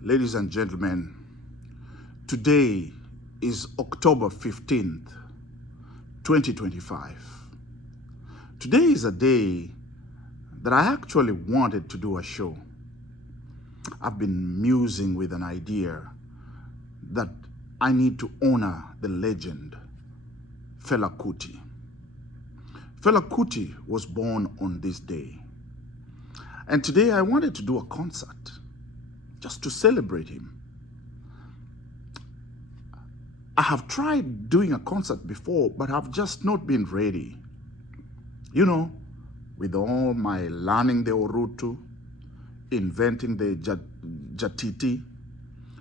Ladies and gentlemen, today is October 15th, 2025. Today is a day that I actually wanted to do a show. I've been musing with an idea that I need to honor the legend, Fela Kuti. Fela Kuti was born on this day. And today I wanted to do a concert just to celebrate him. I have tried doing a concert before, but I've just not been ready. You know, with all my learning the Orutu, inventing the Jatiti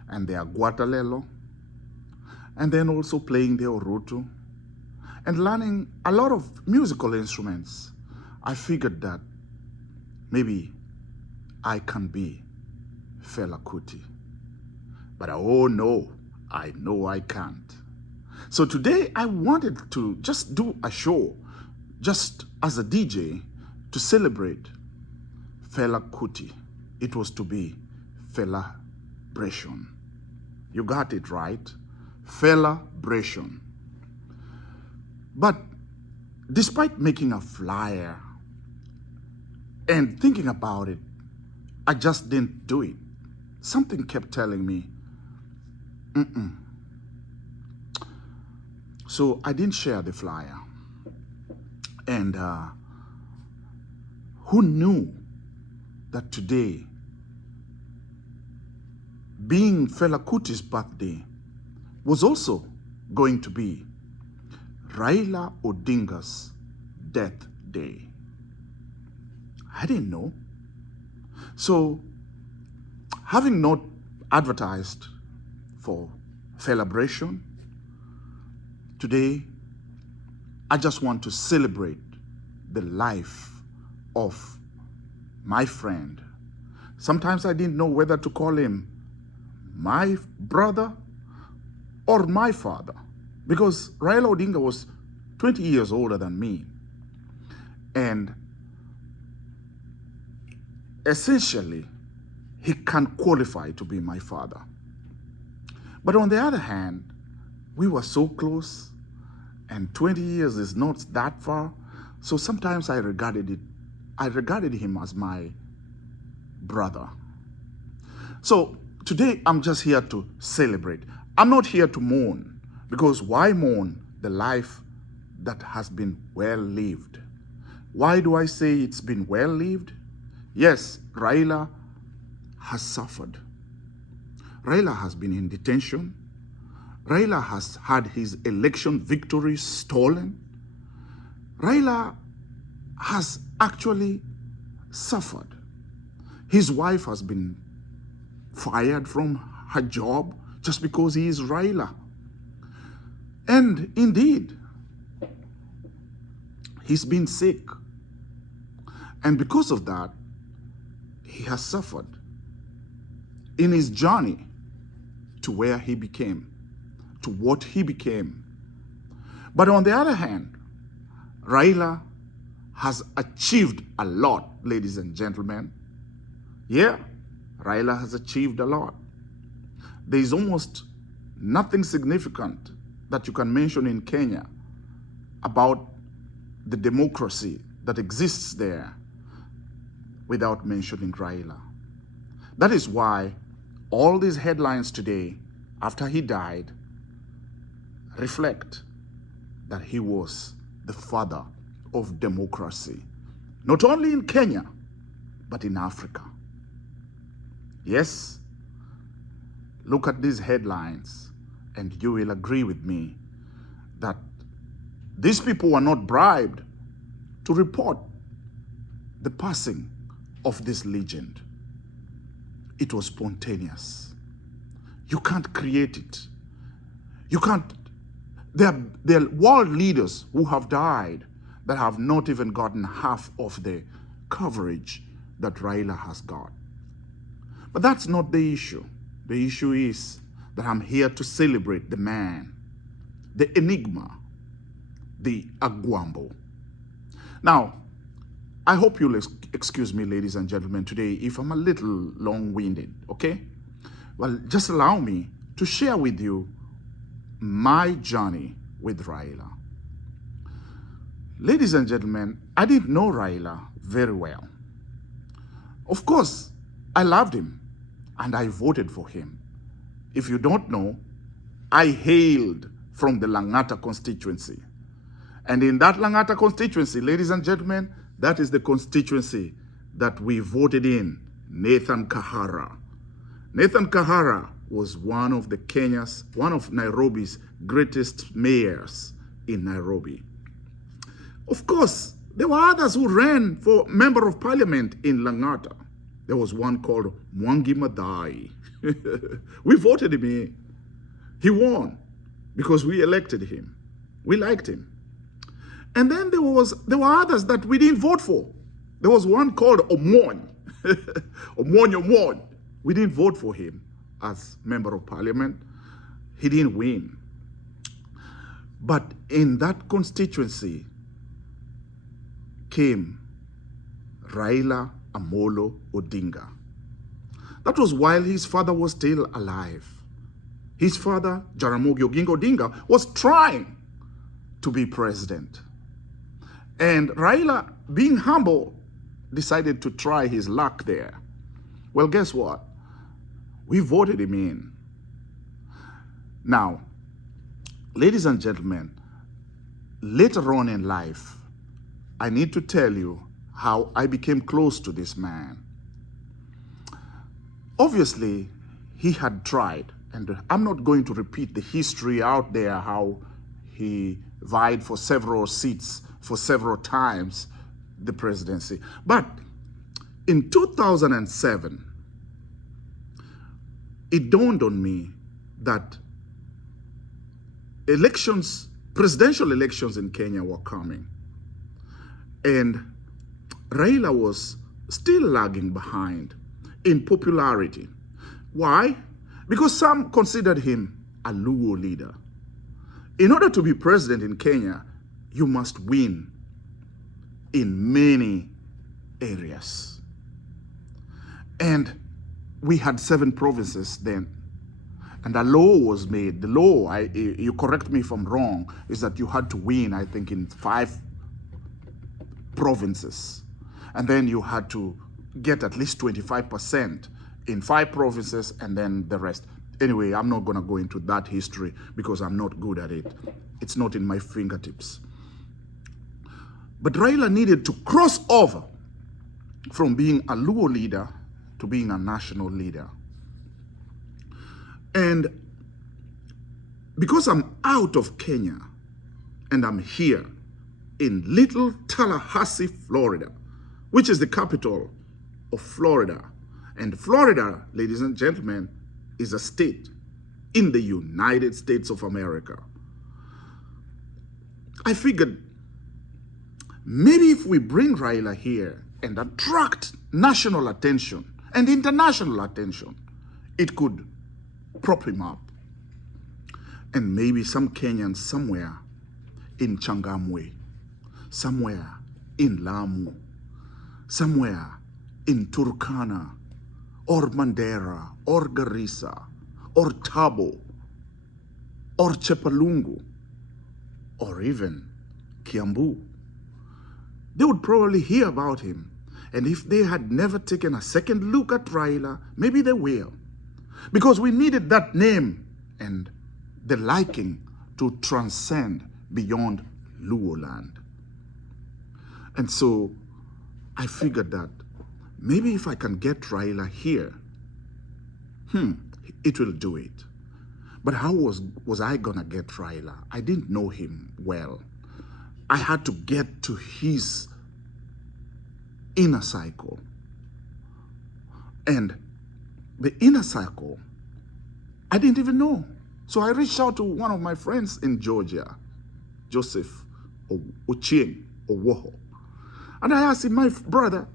and the Aguatalelo, and then also playing the Orutu, and learning a lot of musical instruments, I figured that maybe I can be Fela Kuti. But oh no, I know I can't. So today I wanted to just do a show, just as a DJ, to celebrate Fela Kuti. It was to be Felabration. You got it right, Felabration. But despite making a flyer and thinking about it, I just didn't do it. Something kept telling me, So I didn't share the flyer. And who knew that today, being Fela Kuti's birthday, was also going to be Raila Odinga's death day? I didn't know. So, having not advertised for Felabration, today I just want to celebrate the life of my friend. Sometimes I didn't know whether to call him my brother or my father, because Raila Odinga was 20 years older than me. And essentially, he can qualify to be my father. But on the other hand, we were so close, and 20 years is not that far. So sometimes I regarded him as my brother. So today I'm just here to celebrate. I'm not here to mourn, because why mourn the life that has been well lived? Why do I say it's been well lived? Yes, Raila has suffered. Raila has been in detention. Raila has had his election victory stolen. Raila has actually suffered. His wife has been fired from her job just because he is Raila. And indeed, he's been sick. And because of that, he has suffered in his journey to where he became, to what he became. But on the other hand, Raila has achieved a lot, ladies and gentlemen. Yeah, Raila has achieved a lot. There is almost nothing significant that you can mention in Kenya about the democracy that exists there without mentioning Raila. That is why all these headlines today, after he died, reflect that he was the father of democracy, not only in Kenya, but in Africa. Yes, look at these headlines and you will agree with me that these people were not bribed to report the passing of this legend. It was spontaneous. You can't create it. You can't. There are world leaders who have died that have not even gotten half of the coverage that Raila has got. But that's not the issue. The issue is that I'm here to celebrate the man, the enigma, the Agwambo. Now, I hope you'll excuse me, ladies and gentlemen, today if I'm a little long-winded, okay? Well, just allow me to share with you my journey with Raila. Ladies and gentlemen, I didn't know Raila very well. Of course, I loved him and I voted for him. If you don't know, I hailed from the Langata constituency. And in that Langata constituency, ladies and gentlemen, that is the constituency that we voted in, Nathan Kahara. Nathan Kahara was one of Nairobi's greatest mayors in Nairobi. Of course, there were others who ran for member of parliament in Langata. There was one called Mwangi Madai. We voted him in. He won because we elected him. We liked him. And then there were others that we didn't vote for. There was one called Omon. Omon. We didn't vote for him as member of parliament. He didn't win. But in that constituency came Raila Amolo Odinga. That was while his father was still alive. His father, Jaramogi Oginga Odinga, was trying to be president. And Raila, being humble, decided to try his luck there. Well, guess what? We voted him in. Now, ladies and gentlemen, later on in life, I need to tell you how I became close to this man. Obviously, he had tried, and I'm not going to repeat the history out there, how he vied for several seats for several times, the presidency. But in 2007, it dawned on me that presidential elections in Kenya were coming. And Raila was still lagging behind in popularity. Why? Because some considered him a Luo leader. In order to be president in Kenya, you must win in many areas. And we had 7 provinces then. And a law was made. The law, you correct me if I'm wrong, is that you had to win, I think, in 5 provinces. And then you had to get at least 25% in 5 provinces and then the rest. Anyway, I'm not going to go into that history because I'm not good at it. It's not in my fingertips. But Raila needed to cross over from being a Luo leader to being a national leader. And because I'm out of Kenya and I'm here in little Tallahassee, Florida, which is the capital of Florida. And Florida, ladies and gentlemen, is a state in the United States of America. I figured maybe if we bring Raila here and attract national attention and international attention, it could prop him up. And maybe some Kenyans somewhere in Changamwe, somewhere in Lamu, somewhere in Turkana, or Mandera, or Garissa, or Tabo, or Chepalungu, or even Kiambu, they would probably hear about him. And if they had never taken a second look at Raila, maybe they will. Because we needed that name and the liking to transcend beyond Luo land. And so I figured that maybe if I can get Raila here, it will do it. But how was I gonna get Raila? I didn't know him well. I had to get to his inner cycle. And the inner circle, I didn't even know. So I reached out to one of my friends in Georgia, Joseph Ochieng Owoho. And I asked him, my brother,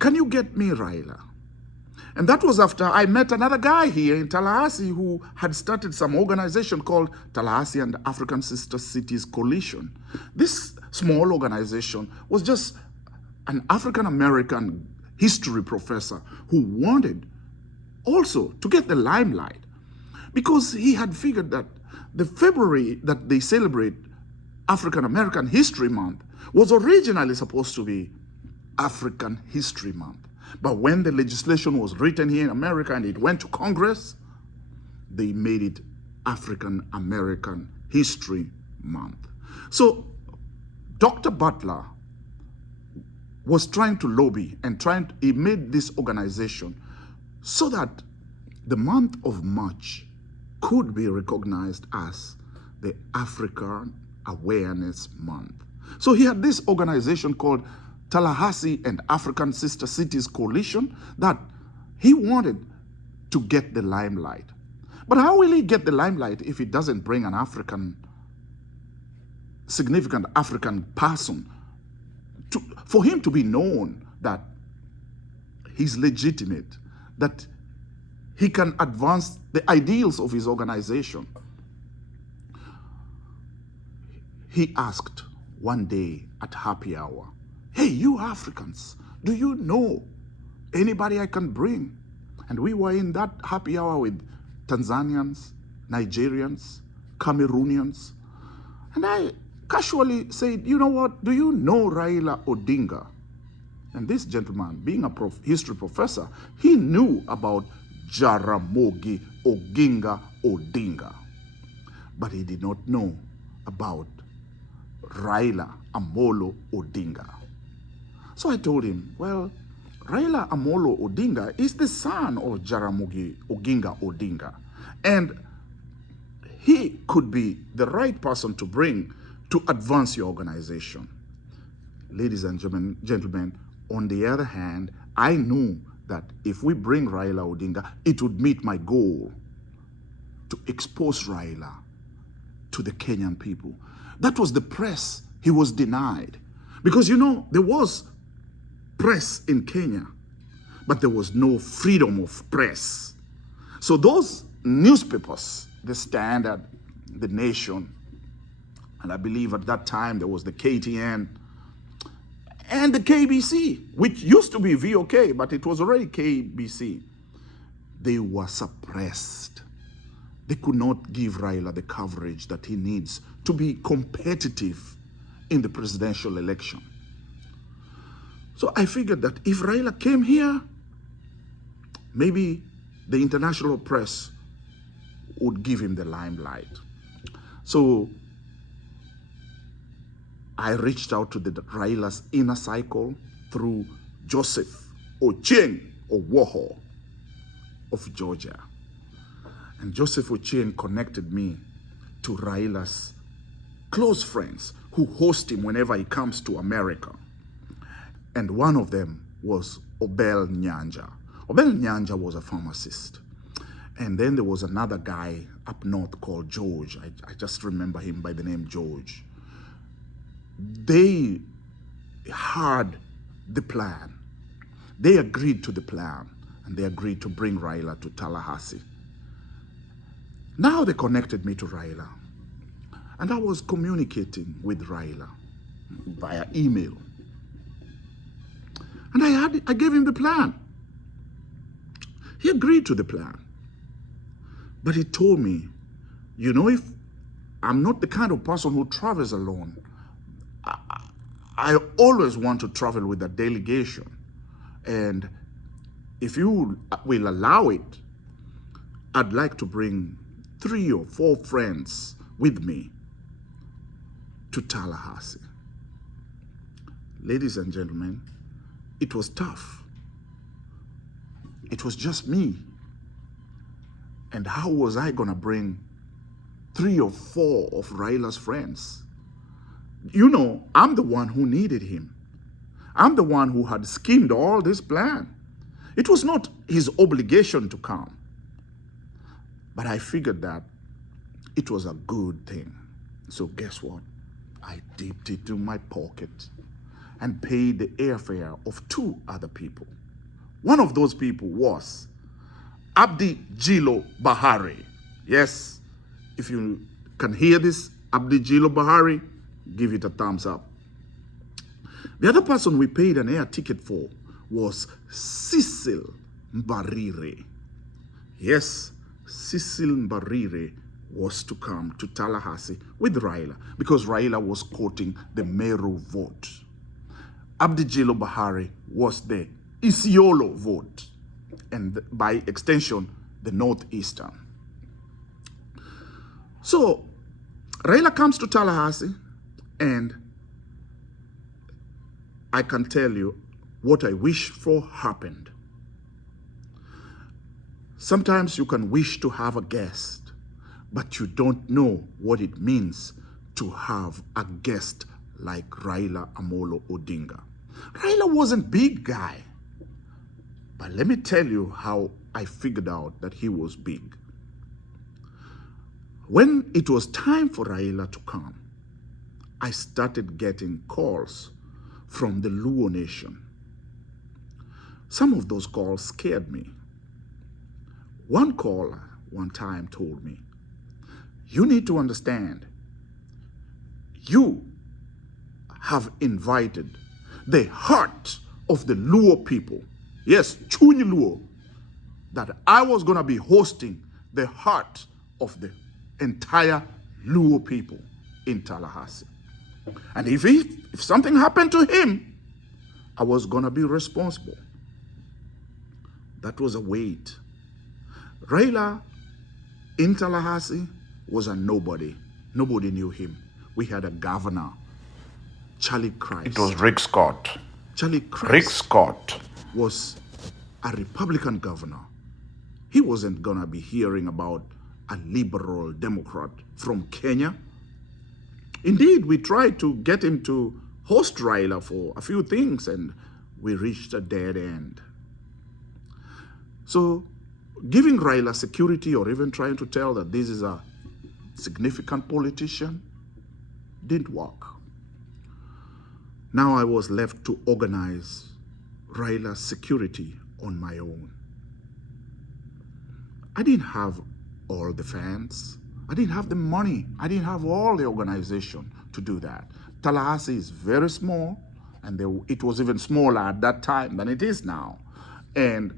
can you get me Raila? And that was after I met another guy here in Tallahassee who had started some organization called Tallahassee and African Sister Cities Coalition. This small organization was just an African-American history professor who wanted also to get the limelight, because he had figured that the February that they celebrate African American History Month was originally supposed to be African History Month. But when the legislation was written here in America and it went to Congress, they made it African American History Month. So Dr. Butler was trying to lobby and he made this organization so that the month of March could be recognized as the African Awareness Month. So he had this organization called Tallahassee and African Sister Cities Coalition that he wanted to get the limelight. But how will he get the limelight if he doesn't bring an significant African person for him to be known that he's legitimate, that he can advance the ideals of his organization? He asked one day at happy hour, "Hey, you Africans, do you know anybody I can bring?" And we were in that happy hour with Tanzanians, Nigerians, Cameroonians. And I casually said, "You know what, do you know Raila Odinga?" And this gentleman, being a history professor, he knew about Jaramogi Oginga Odinga. But he did not know about Raila Amolo Odinga. So I told him, well, Raila Amolo Odinga is the son of Jaramogi Oginga Odinga. And he could be the right person to bring to advance your organization. Ladies and gentlemen, on the other hand, I knew that if we bring Raila Odinga, it would meet my goal to expose Raila to the Kenyan people. That was the press he was denied. Because, you know, there was press in Kenya, but there was no freedom of press. So those newspapers, the Standard, the Nation, and I believe at that time there was the KTN and the KBC, which used to be VOK, but it was already KBC. They were suppressed. They could not give Raila the coverage that he needs to be competitive in the presidential election. So I figured that if Raila came here, maybe the international press would give him the limelight. So I reached out to the Raila's inner cycle through Joseph Ochieng Owoho of Georgia. And Joseph Ochieng connected me to Raila's close friends who host him whenever he comes to America. And one of them was Obel Nyanja. Obel Nyanja was a pharmacist. And then there was another guy up north called George. I just remember him by the name George. They heard the plan. They agreed to the plan, and they agreed to bring Raila to Tallahassee. Now they connected me to Raila, and I was communicating with Raila via email. And I gave him the plan. He agreed to the plan. But he told me, you know, if I'm not the kind of person who travels alone, I always want to travel with a delegation. And if you will allow it, I'd like to bring 3 or 4 friends with me to Tallahassee. Ladies and gentlemen, it was tough. It was just me. And how was I gonna bring 3 or 4 of Raila's friends? You know, I'm the one who needed him. I'm the one who had schemed all this plan. It was not his obligation to come. But I figured that it was a good thing. So guess what? I dipped it in my pocket and paid the airfare of 2 other people. One of those people was Abdi Jilo Bahari. Yes, if you can hear this, Abdi Jilo Bahari, give it a thumbs up. The other person we paid an air ticket for was Cecil Mbarire. Yes, Cecil Mbarire was to come to Tallahassee with Raila because Raila was quoting the Meru vote. Abdijilo Bahari was the Isiolo vote, and by extension, the Northeastern. So, Raila comes to Tallahassee, and I can tell you what I wish for happened. Sometimes you can wish to have a guest, but you don't know what it means to have a guest like Raila Amolo Odinga. Raila wasn't big guy, but let me tell you how I figured out that he was big. When it was time for Raila to come, I started getting calls from the Luo Nation. Some of those calls scared me. One caller one time told me, "You need to understand, you have invited the heart of the Luo people." Yes, Chuni Luo, that I was going to be hosting the heart of the entire Luo people in Tallahassee. And if something happened to him, I was going to be responsible. That was a weight. Raila in Tallahassee was a nobody. Nobody knew him. We had a governor, Charlie Christ. It was Rick Scott. Charlie Christ Rick Scott was a Republican governor. He wasn't going to be hearing about a liberal Democrat from Kenya. Indeed, we tried to get him to host Raila for a few things, and we reached a dead end. So, giving Raila security or even trying to tell that this is a significant politician didn't work. Now I was left to organize Raila's security on my own. I didn't have all the fans. I didn't have the money. I didn't have all the organization to do that. Tallahassee is very small, and it was even smaller at that time than it is now. And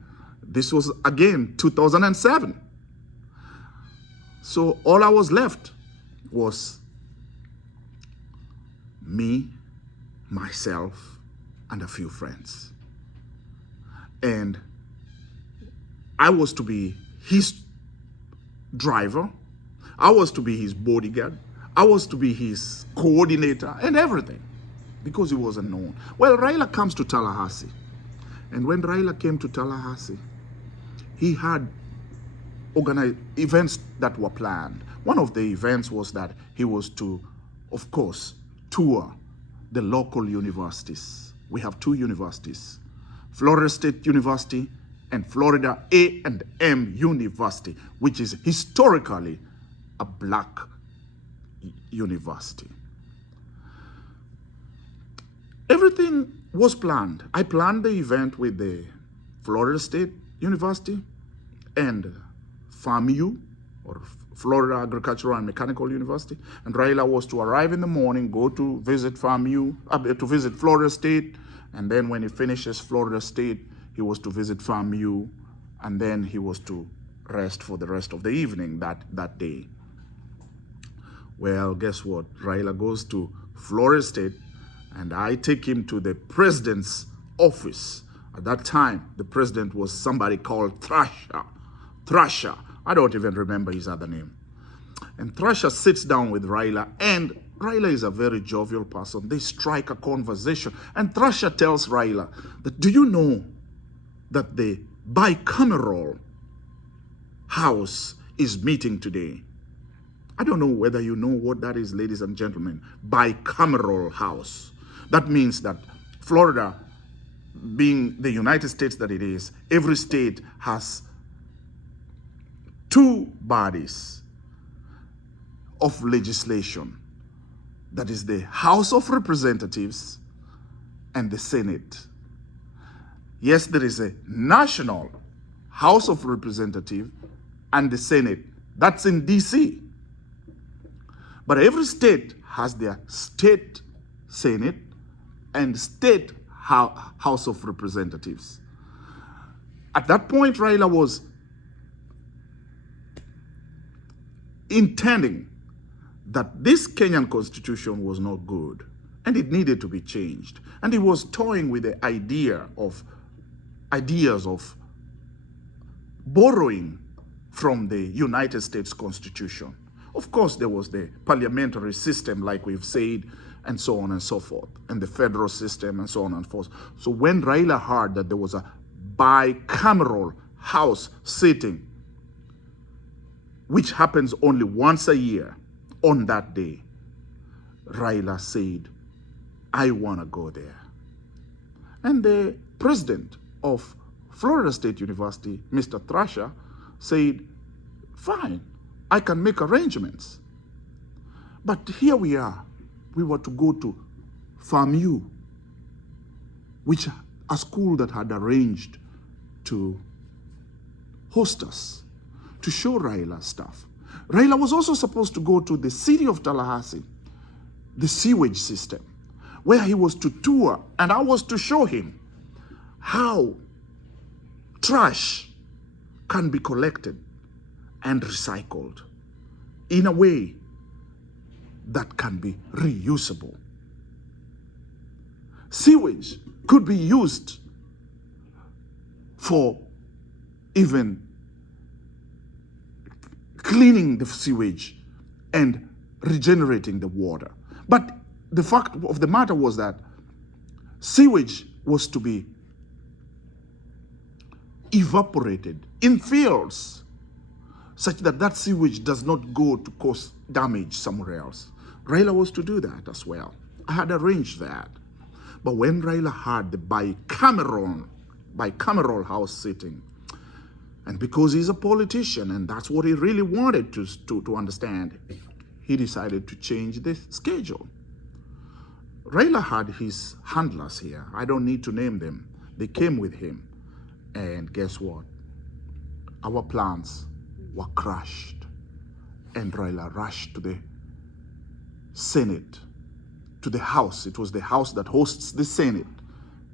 this was, again, 2007. So all I was left was me, myself, and a few friends. And I was to be his driver. I was to be his bodyguard. I was to be his coordinator and everything, because he wasn't known. Well, Raila comes to Tallahassee. And when Raila came to Tallahassee, he had organized events that were planned. One of the events was that he was to, of course, tour the local universities. We have two universities, Florida State University and Florida A&M University, which is historically a black university. Everything was planned. I planned the event with the Florida State University and FAMU, or Florida Agricultural and Mechanical University. And Raila was to arrive in the morning, go to visit FAMU, to visit Florida State, and then when he finishes Florida State, he was to visit FAMU, and then he was to rest for the rest of the evening that day. Well, guess what? Raila goes to Florida State, and I take him to the president's office. At that time, the president was somebody called Thrasher. I don't even remember his other name. And Thrasher sits down with Raila, and Raila is a very jovial person. They strike a conversation, and Thrasher tells Raila that, do you know that the bicameral house is meeting today? I don't know whether you know what that is, ladies and gentlemen. Bicameral house. That means that Florida, being the United States that it is, every state has two bodies of legislation. That is the House of Representatives and the Senate. Yes, there is a national House of Representatives and the Senate. That's in DC. But every state has their state Senate and state House of Representatives. At that point, Raila was intending that this Kenyan constitution was not good and it needed to be changed. And he was toying with the ideas of borrowing from the United States Constitution. Of course, there was the parliamentary system, like we've said, and so on and so forth, and the federal system, and so on and so forth. So when Raila heard that there was a bicameral House sitting, which happens only once a year on that day, Raila said, I want to go there. And the president of Florida State University, Mr. Thrasher, said, fine, I can make arrangements. But here we are. We were to go to FAMU, which a school that had arranged to host us, to show Raila stuff. Raila was also supposed to go to the city of Tallahassee, the sewage system, where he was to tour, and I was to show him how trash can be collected and recycled in a way that can be reusable. Sewage could be used for even cleaning the sewage and regenerating the water. But the fact of the matter was that sewage was to be evaporated in fields such that that sewage does not go to cause damage somewhere else. Raila was to do that as well. I had arranged that. But when Raila had the bicameral House sitting, and because he's a politician and that's what he really wanted to understand, he decided to change the schedule. Raila had his handlers here. I don't need to name them. They came with him. And guess what? Our plans were crushed. And Raila rushed to the Senate, to the House. It was the House that hosts the Senate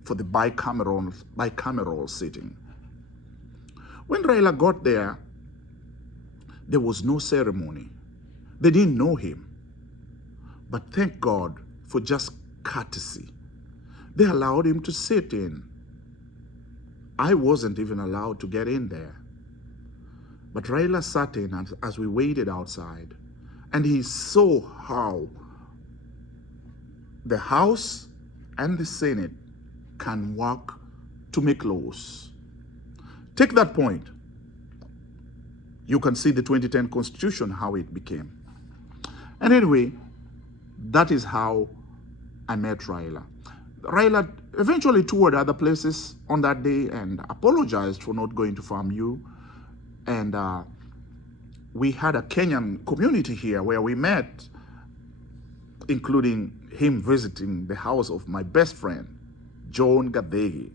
for the bicameral sitting. When Raila got there, there was no ceremony. They didn't know him. But thank God for just courtesy. They allowed him to sit in. I wasn't even allowed to get in there. But Raila sat in as we waited outside, and he saw how the House and the Senate can work to make laws. Take that point. You can see the 2010 Constitution, how it became. And anyway, that is how I met Raila. Raila eventually toured other places on that day and apologized for not going to FAMU. And we had a Kenyan community here where we met, including him visiting the house of my best friend, John Gadegi.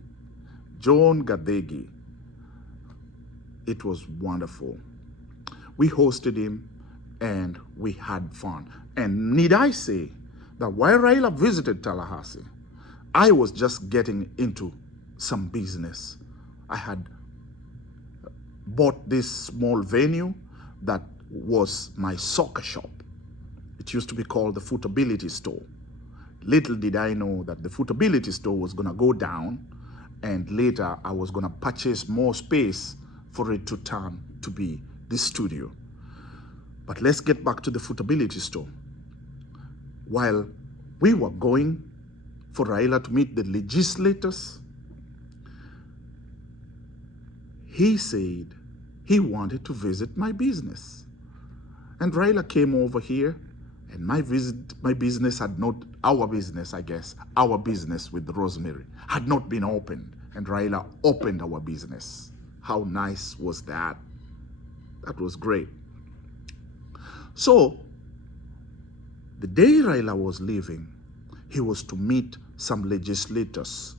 John Gadegi. It was wonderful. We hosted him and we had fun. And need I say that while Raila visited Tallahassee, I was just getting into some business. I had bought this small venue that was my soccer shop. It used to be called the Footability Store. Little did I know that the Footability Store was going to go down, and later I was going to purchase more space for it to turn to be the studio. But let's get back to the Footability Store. While we were going for Raila to meet the legislators, he said he wanted to visit my business. And Raila came over here, and my business had not, our business with Rosemary had not been opened. And Raila opened our business. How nice was that? That was great. So, the day Raila was leaving, he was to meet some legislators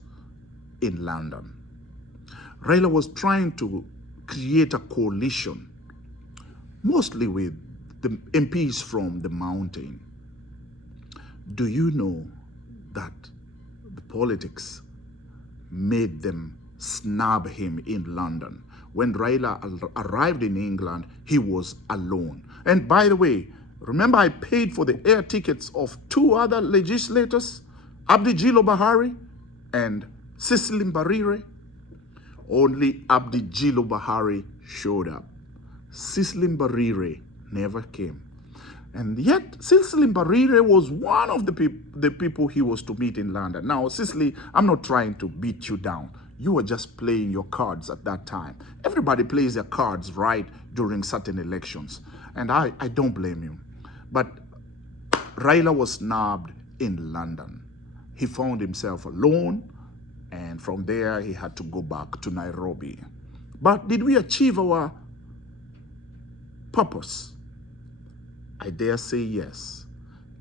in London. Raila was trying to create a coalition, mostly with the MPs from the mountain. Do you know that the politics made them snub him in London? when Raila arrived in England, he was alone. And by the way, remember I paid for the air tickets of two other legislators, Abdi Jilo Bahari and Cecily Mbarire. Only Abdi Jilo Bahari showed up. Cecily Mbarire never came. And yet, Cecily Mbarire was one of the people he was to meet in London. Now, Cecily, I'm not trying to beat you down. You were just playing your cards at that time. Everybody plays their cards right during certain elections. And I don't blame you. But Raila was snubbed in London. He found himself alone, and from there he had to go back to Nairobi. But did we achieve our purpose? I dare say yes.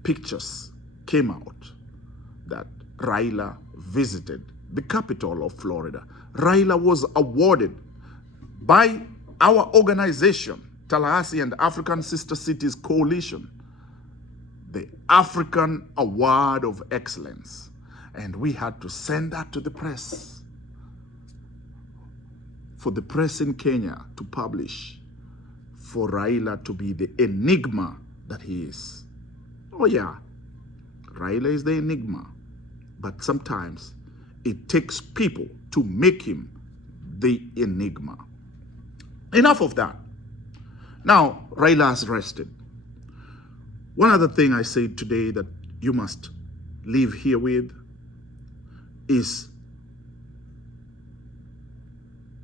Pictures came out that Raila visited the capital of Florida. Raila was awarded by our organization, Tallahassee and African Sister Cities Coalition, the African Award of Excellence. And we had to send that to the press for the press in Kenya to publish, for Raila to be the enigma that he is. Oh yeah, Raila is the enigma, but sometimes it takes people to make him the enigma. Enough of that. Now, Raila has rested. One other thing I said today that you must leave here with is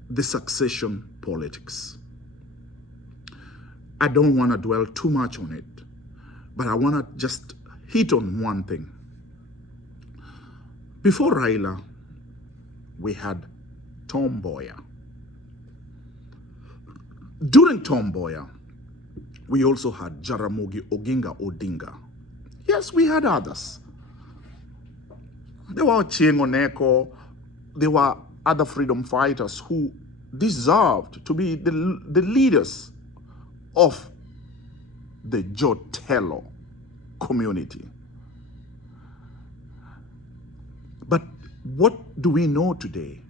the succession politics. I don't want to dwell too much on it, but I want to just hit on one thing. Before Raila, we had Tom Mboya. During Tom Mboya, we also had Jaramogi Odinga. Yes, we had others. There were Chieng Oneko, there were other freedom fighters who deserved to be the leaders of the Jotelo community. But what do we know today?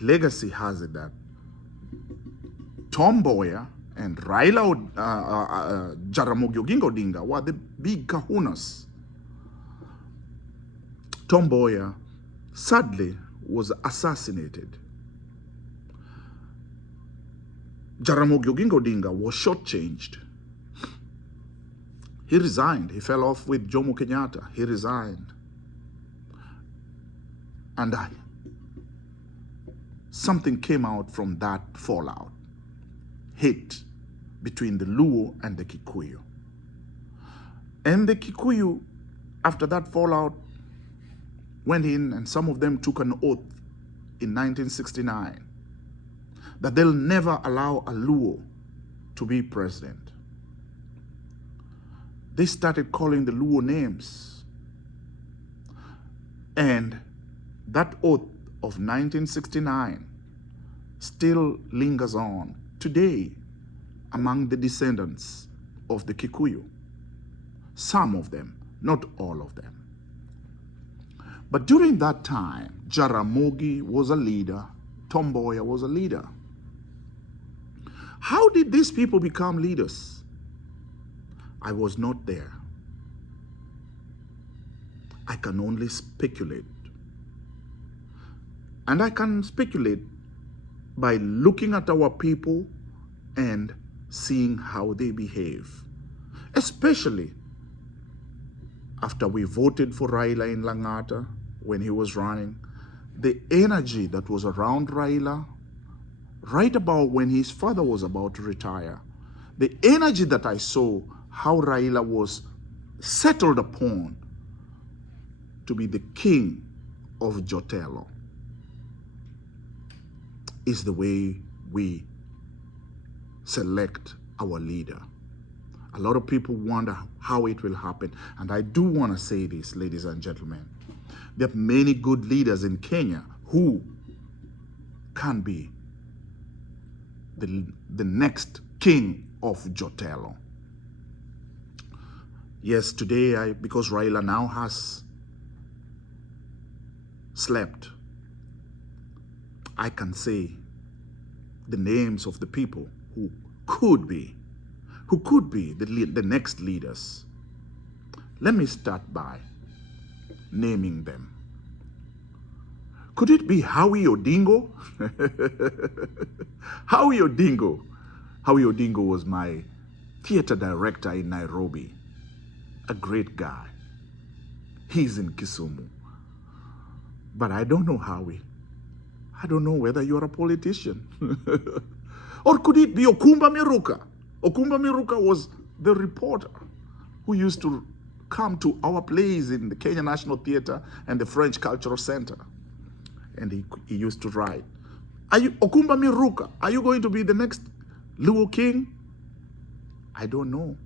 Legacy has it that Tom Mboya and Raila Jaramogi Odinga were the big kahunas. Tom Mboya sadly was assassinated. Jaramogi Odinga was shortchanged. He resigned. He fell off with Jomo Kenyatta. He resigned. And something came out from that fallout. Hate between the Luo and the Kikuyu. And the Kikuyu, after that fallout, went in and some of them took an oath in 1969 that they'll never allow a Luo to be president. They started calling the Luo names. And that oath of 1969 still lingers on today among the descendants of the Kikuyu. Some of them, not all of them. But during that time, Jaramogi was a leader, Tom Mboya was a leader. How did these people become leaders? I was not there. I can only speculate. And I can speculate by looking at our people and seeing how they behave. Especially after we voted for Raila in Langata when he was running. The energy that was around Raila, right about when his father was about to retire, the energy that I saw, how Raila was settled upon to be the king of Jotelo, is the way we select our leader. A lot of people wonder how it will happen. And I do want to say this, ladies and gentlemen. There are many good leaders in Kenya who can be the next king of Jotelo. Yes, today, because Raila now has slept, I can say the names of the people who could be the next leaders. Let me start by naming them. Could it be Howie Odinga? Howie Odinga. Howie Odinga was my theater director in Nairobi. A great guy. He's in Kisumu. But I don't know Howie. I don't know whether you're a politician. Or could it be Okumba Miruka? Okumba Miruka was the reporter who used to come to our plays in the Kenya National Theatre and the French Cultural Center. And he used to write. Okumba Miruka, are you going to be the next Luo king? I don't know.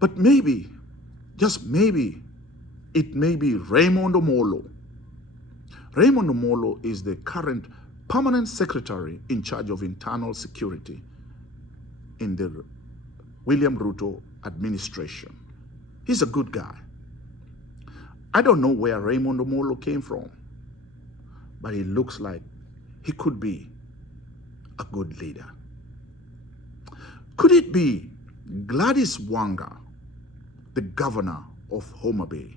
But maybe, just maybe, it may be Raymond Omolo. Raymond Omolo is the current permanent secretary in charge of internal security in the William Ruto administration. He's a good guy. I don't know where Raymond Omolo came from, but he looks like he could be a good leader. Could it be Gladys Wanga, the governor of Homa Bay?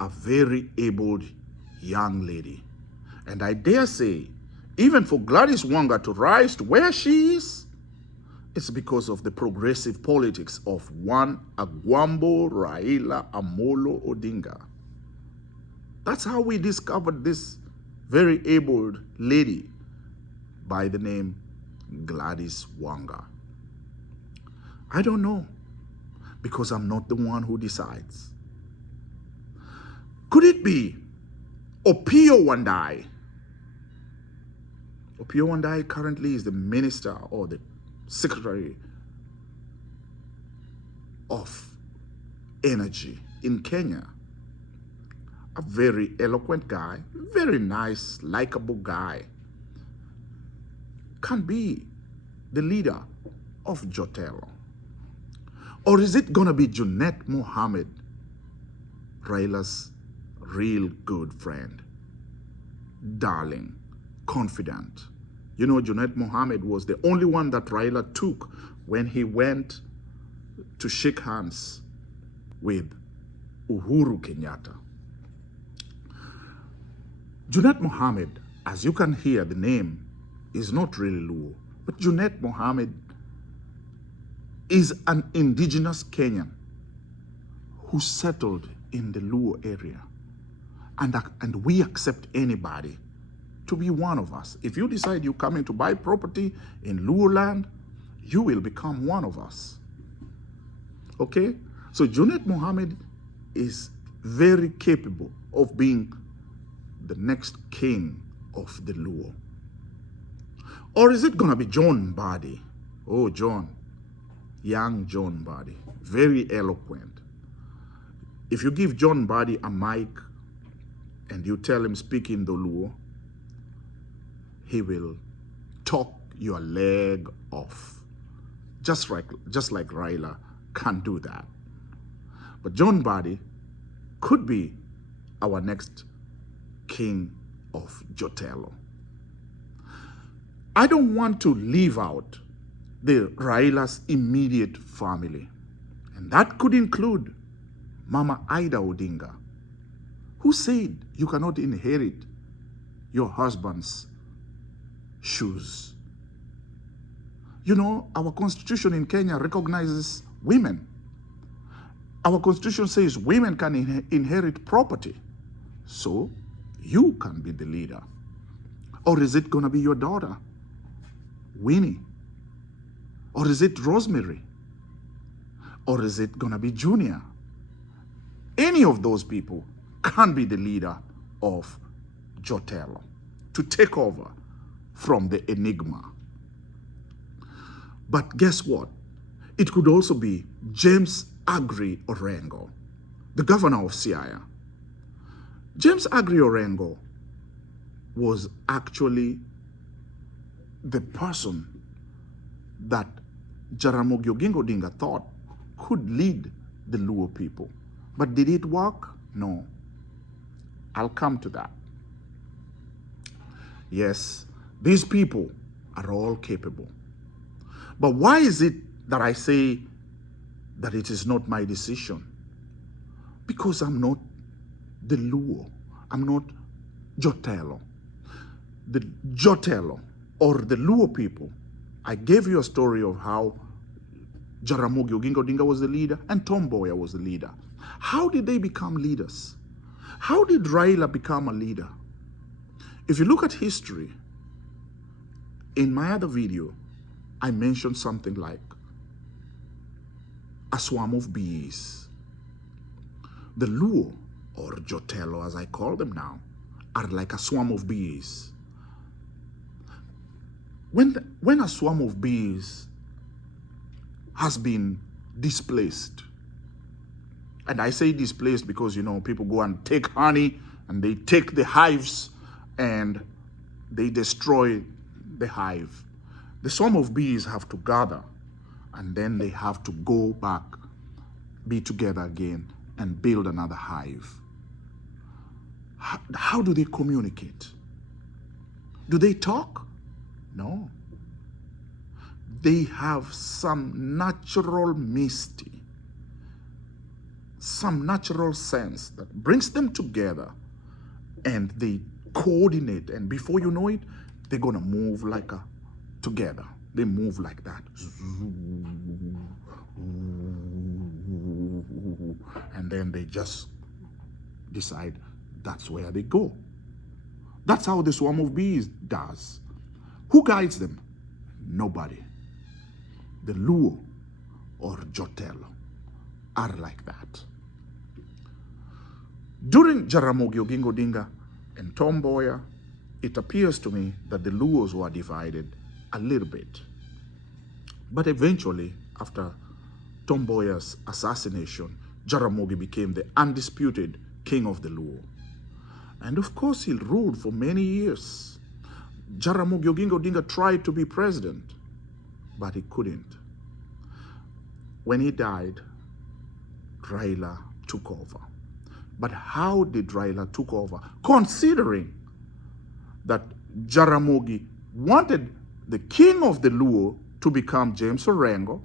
A very able young lady. And I dare say, even for Gladys Wanga to rise to where she is, it's because of the progressive politics of one Agwambo Raila Amolo Odinga. That's how we discovered this very able lady by the name Gladys Wanga. I don't know, because I'm not the one who decides. Could it be Opio Wandai? Opio Wandai currently is the minister or the secretary of energy in Kenya. A very eloquent guy, very nice, likable guy. Can be the leader of Jotelo. Or is it going to be Junet Mohammed, Raila's real good friend, darling, confident? You know, Junet Mohammed was the only one that Raila took when he went to shake hands with Uhuru Kenyatta. Junet Mohammed, as you can hear, the name is not really Luo, but Junet Mohammed is an indigenous Kenyan who settled in the Luo area. And we accept anybody to be one of us. If you decide you're coming to buy property in Luo land, you will become one of us. Okay? So Junet Mohammed is very capable of being the next king of the Luo. Or is it going to be John Mbadi? Oh, John. Young John Mbadi. Very eloquent. If you give John Mbadi a mic and you tell him speak in the Luo, he will talk your leg off. Just like Raila can do that. But John Mbadi could be our next king of Jotelo. I don't want to leave out the Raila's immediate family. And that could include Mama Ida Odinga, who said you cannot inherit your husband's shoes. You know, our constitution in Kenya recognizes women. Our constitution says women can inherit property. So you can be the leader. Or is it going to be your daughter, Winnie? Or is it Rosemary? Or is it going to be Junior? Any of those people can be the leader of Jotelo to take over from the enigma. But guess what? It could also be James Agri Orengo, the governor of Siaya. James Agri Orengo was actually the person that Jaramogi Oginga Odinga thought could lead the Luo people. But did it work? No. I'll come to that. Yes, these people are all capable. But why is it that I say that it is not my decision? Because I'm not the Luo. I'm not Jotelo. The Jotelo or the Luo people, I gave you a story of how Jaramogi Oginga Odinga was the leader and Tom Mboya was the leader. How did they become leaders? How did Raila become a leader? If you look at history, in my other video, I mentioned something like a swarm of bees. The Luo, or Jotelo as I call them now, are like a swarm of bees. When a swarm of bees has been displaced, and I say displaced because, you know, people go and take honey and they take the hives and they destroy the hive. The swarm of bees have to gather and then they have to go back, be together again and build another hive. How do they communicate? Do they talk? No. They have some natural mystic, some natural sense that brings them together and they coordinate, and before you know it, they're gonna move like together. They move like that. And then they just decide that's where they go. That's how the swarm of bees does. Who guides them? Nobody. The Luo or Jotelo are like that. During Jaramogi Oginga Odinga and Tom Mboya, it appears to me that the Luos were divided a little bit. But eventually, after Tom Mboya's assassination, Jaramogi became the undisputed king of the Luo. And of course, he ruled for many years. Jaramogi Oginga Odinga tried to be president, but he couldn't. When he died, Raila took over. But how did Raila took over? Considering that Jaramogi wanted the king of the Luo to become James Orengo,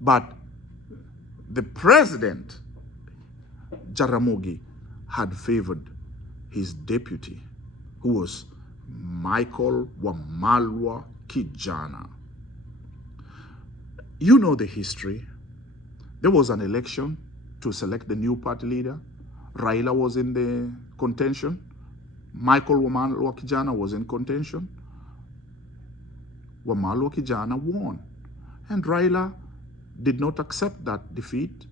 but the president, Jaramogi, had favored his deputy, who was Michael Wamalwa Kijana. You know the history. There was an election to select the new party leader. Raila was in the contention. Michael Wamalwa Kijana was in contention. Wamalwa Kijana won. And Raila did not accept that defeat.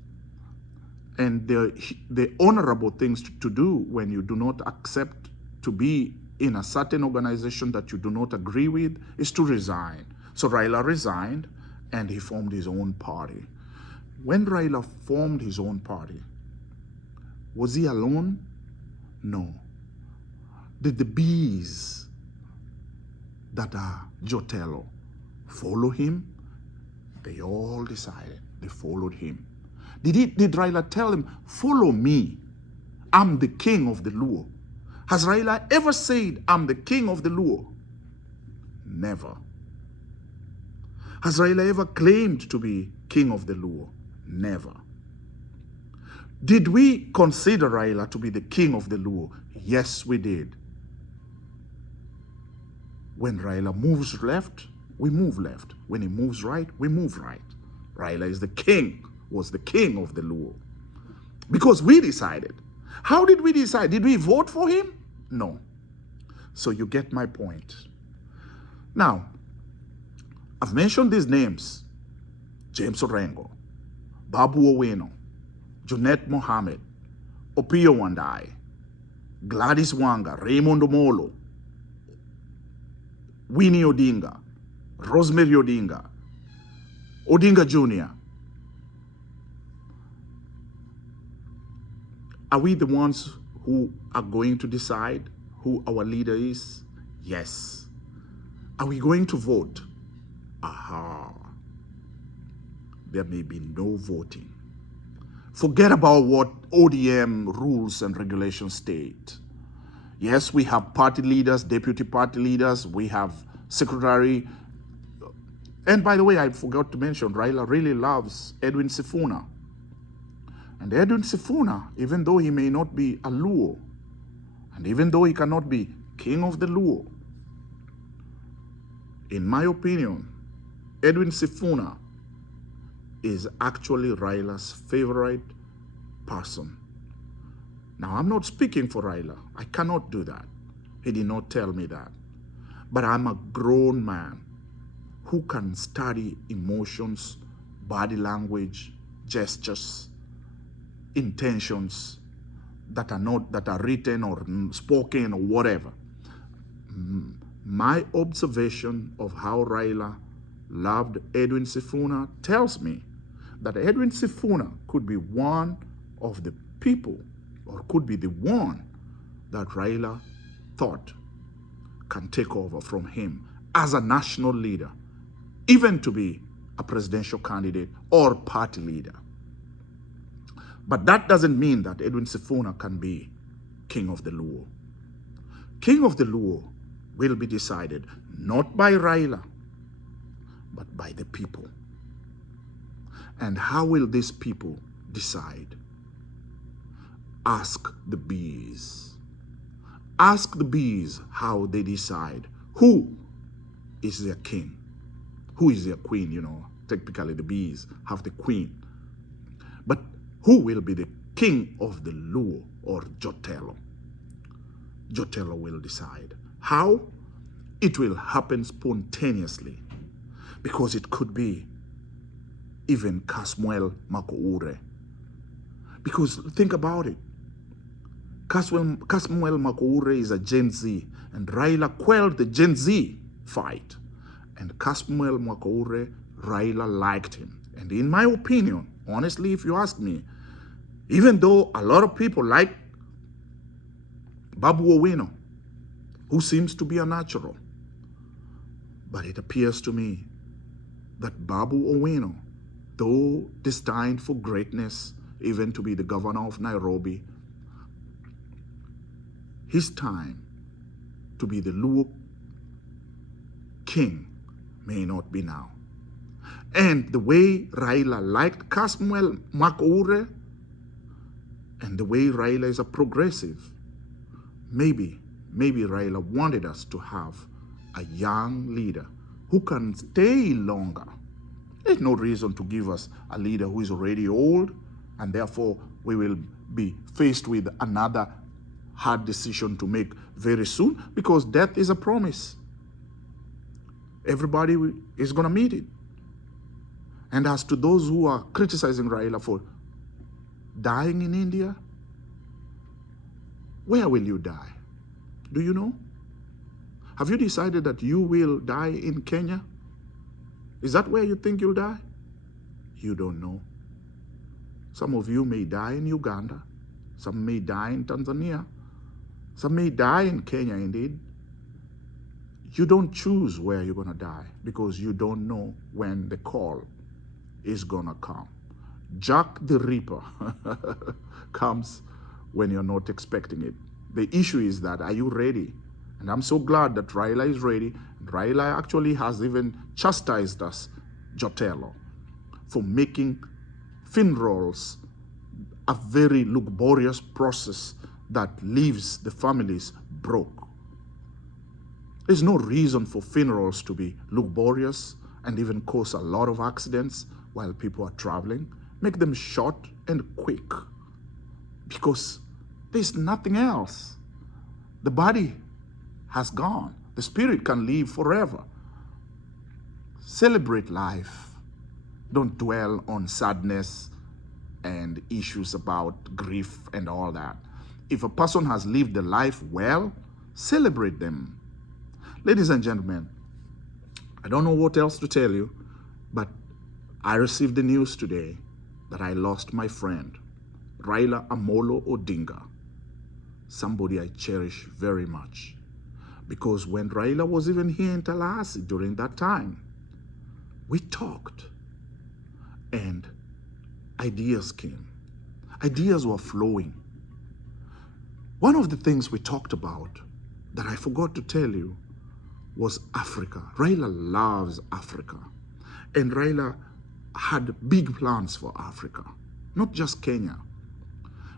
And the honorable things to do when you do not accept to be in a certain organization that you do not agree with is to resign. So Raila resigned and he formed his own party. When Raila formed his own party, was he alone? No. Did the bees that are Jotelo follow him? They all decided. They followed him. Did Raila tell him, follow me, I'm the king of the Luo? Has Raila ever said, I'm the king of the Luo? Never. Has Raila ever claimed to be king of the Luo? Never. Did we consider Raila to be the king of the Luo? Yes, we did. When Raila moves left, we move left. When he moves right, we move right. Raila is the king, was the king of the Luo. Because we decided. How did we decide? Did we vote for him? No. So you get my point. Now, I've mentioned these names: James Orengo, Babu Owino, Junet Mohammed, Opio Wandai, Gladys Wanga, Raymond Omolo, Winnie Odinga, Rosemary Odinga, Odinga Jr. Are we the ones who are going to decide who our leader is? Yes. Are we going to vote? Aha. There may be no voting. Forget about what ODM rules and regulations state. Yes, we have party leaders, deputy party leaders, we have secretary. And by the way, I forgot to mention, Raila really loves Edwin Sifuna. And Edwin Sifuna, even though he may not be a Luo, and even though he cannot be king of the Luo, in my opinion, Edwin Sifuna is actually Raila's favorite person. Now, I'm not speaking for Raila. I cannot do that. He did not tell me that. But I'm a grown man who can study emotions, body language, gestures, intentions that are written or spoken or whatever. My observation of how Raila loved Edwin Sifuna tells me that Edwin Sifuna could be one of the people, or could be the one that Raila thought can take over from him as a national leader, even to be a presidential candidate or party leader. But that doesn't mean that Edwin Sifuna can be king of the Luo. King of the Luo will be decided not by Raila, but by the people. And how will these people decide? Ask the bees. Ask the bees how they decide who is their king, who is their queen. You know, technically the bees have the queen. But who will be the king of the Luo or Jotelo? Jotelo will decide. How? It will happen spontaneously, because it could be even Kasmuel Makoure. Because think about it. Kasmuel Makoure is a Gen Z, and Raila quelled the Gen Z fight. And Kasmuel Makoure, Raila liked him. And in my opinion, honestly, if you ask me, even though a lot of people like Babu Owino, who seems to be a natural, but it appears to me that Babu Owino, though destined for greatness, even to be the governor of Nairobi, his time to be the Luo king may not be now. And the way Raila liked Kasmuel Makoure, and the way Raila is a progressive, maybe Raila wanted us to have a young leader who can stay longer. There's no reason to give us a leader who is already old, and therefore we will be faced with another hard decision to make very soon, because death is a promise. Everybody is going to meet it. And as to those who are criticizing Raila for dying in India, where will you die? Do you know? Have you decided that you will die in Kenya? Is that where you think you'll die? You don't know. Some of you may die in Uganda. Some may die in Tanzania. Some may die in Kenya indeed. You don't choose where you're going to die, because you don't know when the call is going to come. Jack the Ripper comes when you're not expecting it. The issue is that, are you ready? And I'm so glad that Raila is ready. Raila actually has even chastised us, Jotelo, for making funerals a very laborious process that leaves the families broke. There's no reason for funerals to be laborious and even cause a lot of accidents while people are traveling. Make them short and quick, because there's nothing else. The body has gone. The spirit can live forever. Celebrate life. Don't dwell on sadness and issues about grief and all that. If a person has lived the life well, celebrate them. Ladies and gentlemen, I don't know what else to tell you, but I received the news today that I lost my friend, Raila Amolo Odinga, somebody I cherish very much. Because when Raila was even here in Tallahassee during that time, we talked and ideas came. Ideas were flowing. One of the things we talked about that I forgot to tell you was Africa. Raila loves Africa. And Raila had big plans for Africa, not just Kenya.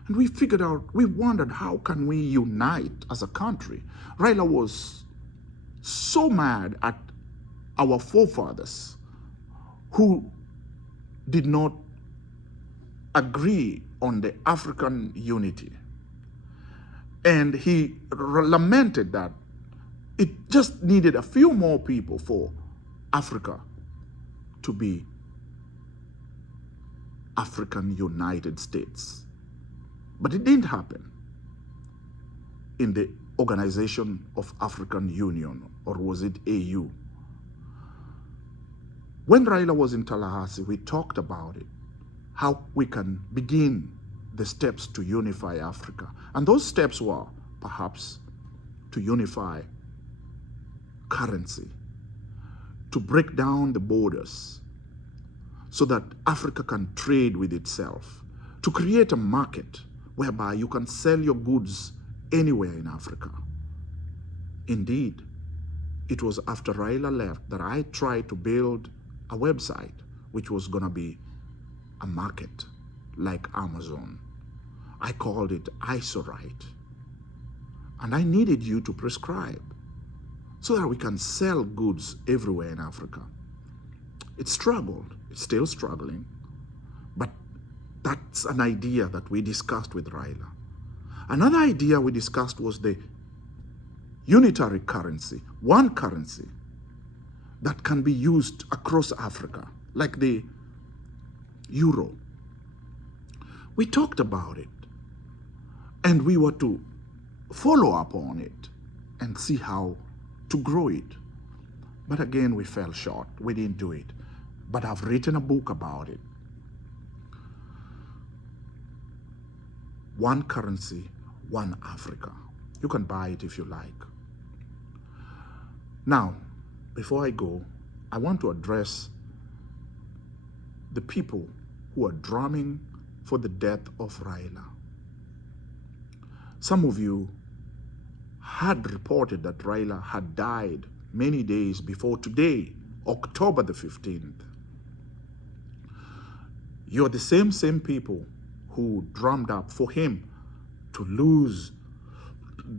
And we wondered, how can we unite as a country? Raila was so mad at our forefathers who did not agree on the African unity. And he lamented that it just needed a few more people for Africa to be African United States. But it didn't happen in the Organization of African Union, or was it AU? When Raila was in Tallahassee, we talked about it, how we can begin the steps to unify Africa. And those steps were perhaps to unify currency, to break down the borders so that Africa can trade with itself, to create a market whereby you can sell your goods anywhere in Africa. Indeed, it was after Raila left that I tried to build a website which was going to be a market like Amazon. I called it Isorite. And I needed you to prescribe so that we can sell goods everywhere in Africa. It struggled, it's still struggling, but that's an idea that we discussed with Raila. Another idea we discussed was the unitary currency, one currency that can be used across Africa, like the euro. We talked about it, and we were to follow up on it and see how to grow it. But again, we fell short. We didn't do it. But I've written a book about it. One currency, one Africa. You can buy it if you like. Now, before I go, I want to address the people who are drumming for the death of Raila. Some of you had reported that Raila had died many days before today, October the 15th. You're the same people who drummed up for him to lose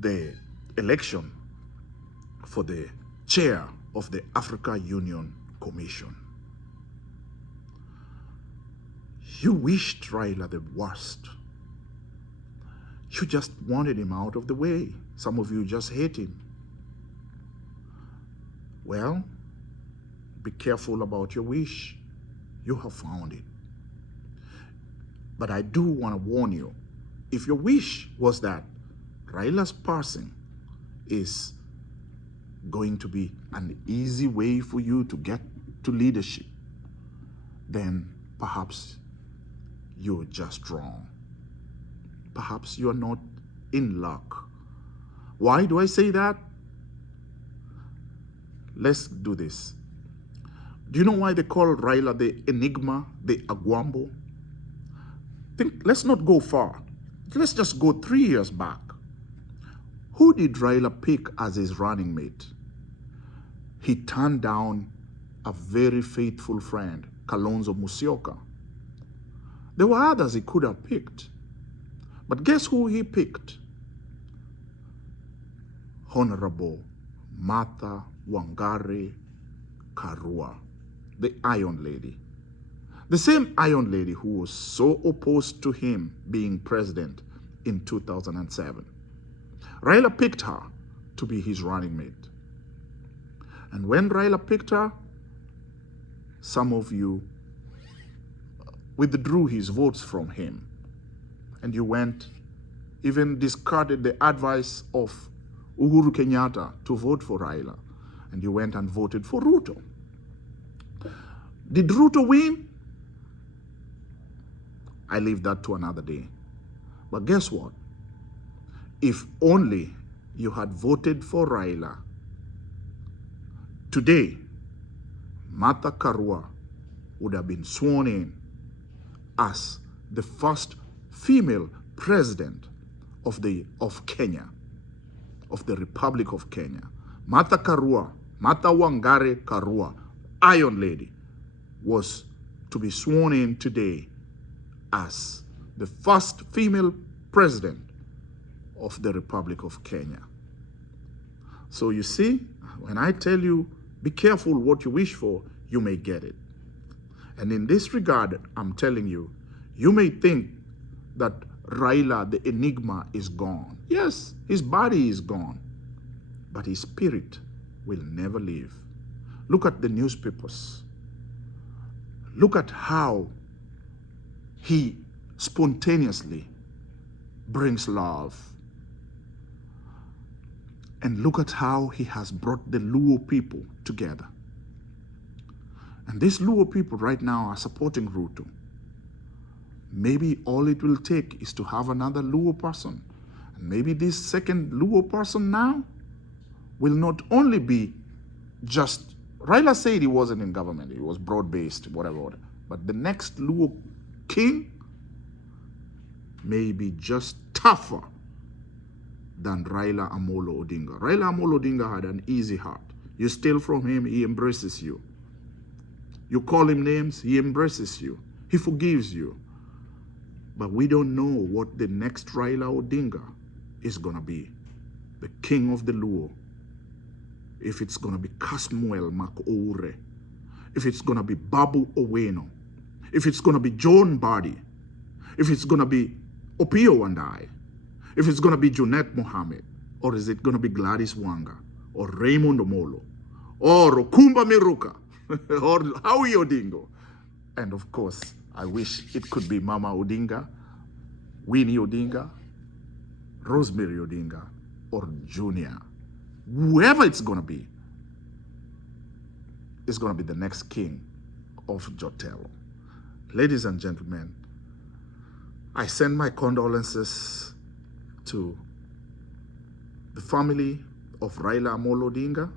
the election for the chair of the Africa Union Commission. You wished Raila the worst. You just wanted him out of the way. Some of you just hate him. Well, be careful about your wish. You have found it. But I do want to warn you, if your wish was that Raila's passing is going to be an easy way for you to get to leadership, then perhaps you're just wrong. Perhaps you're not in luck. Why do I say that? Let's do this. Do you know why they call Raila the Enigma, the Agwambo? Let's not go far. Let's just go 3 years back. Who did Raila pick as his running mate? He turned down a very faithful friend, Kalonzo Musyoka. There were others he could have picked. But guess who he picked? Honorable Martha Wangari Karua, the Iron Lady. The same Iron Lady who was so opposed to him being president in 2007. Raila picked her to be his running mate. And when Raila picked her, some of you withdrew his votes from him. And you went, even discarded the advice of Uhuru Kenyatta to vote for Raila. And you went and voted for Ruto. Did Ruto win? I leave that to another day. But guess what? If only you had voted for Raila, today, Martha Karua would have been sworn in as the first female president of Kenya, of the Republic of Kenya. Martha Karua, Martha Wangari Karua, Iron Lady, was to be sworn in today as the first female president of the Republic of Kenya. So you see, when I tell you, be careful what you wish for, you may get it. And in this regard, I'm telling you, you may think that Raila, the enigma, is gone. Yes, his body is gone, but his spirit will never leave. Look at the newspapers. Look at how he spontaneously brings love. And look at how he has brought the Luo people together. And these Luo people right now are supporting Ruto. Maybe all it will take is to have another Luo person. And maybe this second Luo person now will not only be just, Raila said he wasn't in government, he was broad-based, whatever. But the next Luo king may be just tougher than Raila Amolo Odinga. Raila Amolo Odinga had an easy heart. You steal from him, he embraces you. You call him names, he embraces you. He forgives you. But we don't know what the next Raila Odinga is going to be. The king of the Luo. If it's going to be Kasmuel Makoure. If it's going to be Babu Oweno. If it's going to be John Badi. If it's going to be Opio and I. If it's going to be Junet Mohammed. Or is it going to be Gladys Wanga? Or Raymond Omolo? Or Okumba Miruka? Or Howie Odingo? And of course, I wish it could be Mama Odinga, Winnie Odinga, Rosemary Odinga, or Junior. Whoever it's going to be is going to be the next king of Jotelo. Ladies and gentlemen, I send my condolences to the family of Raila Amolo Odinga,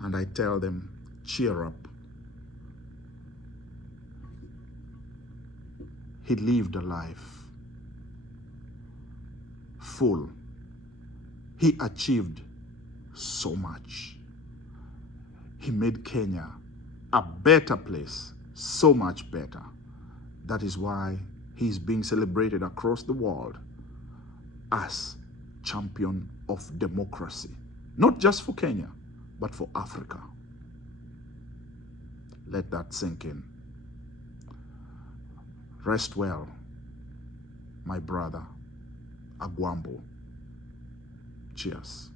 and I tell them, cheer up. He lived a life full. He achieved so much. He made Kenya a better place, so much better. That is why he's being celebrated across the world as champion of democracy. Not just for Kenya, but for Africa. Let that sink in. Rest well, my brother, Agwambo. Cheers.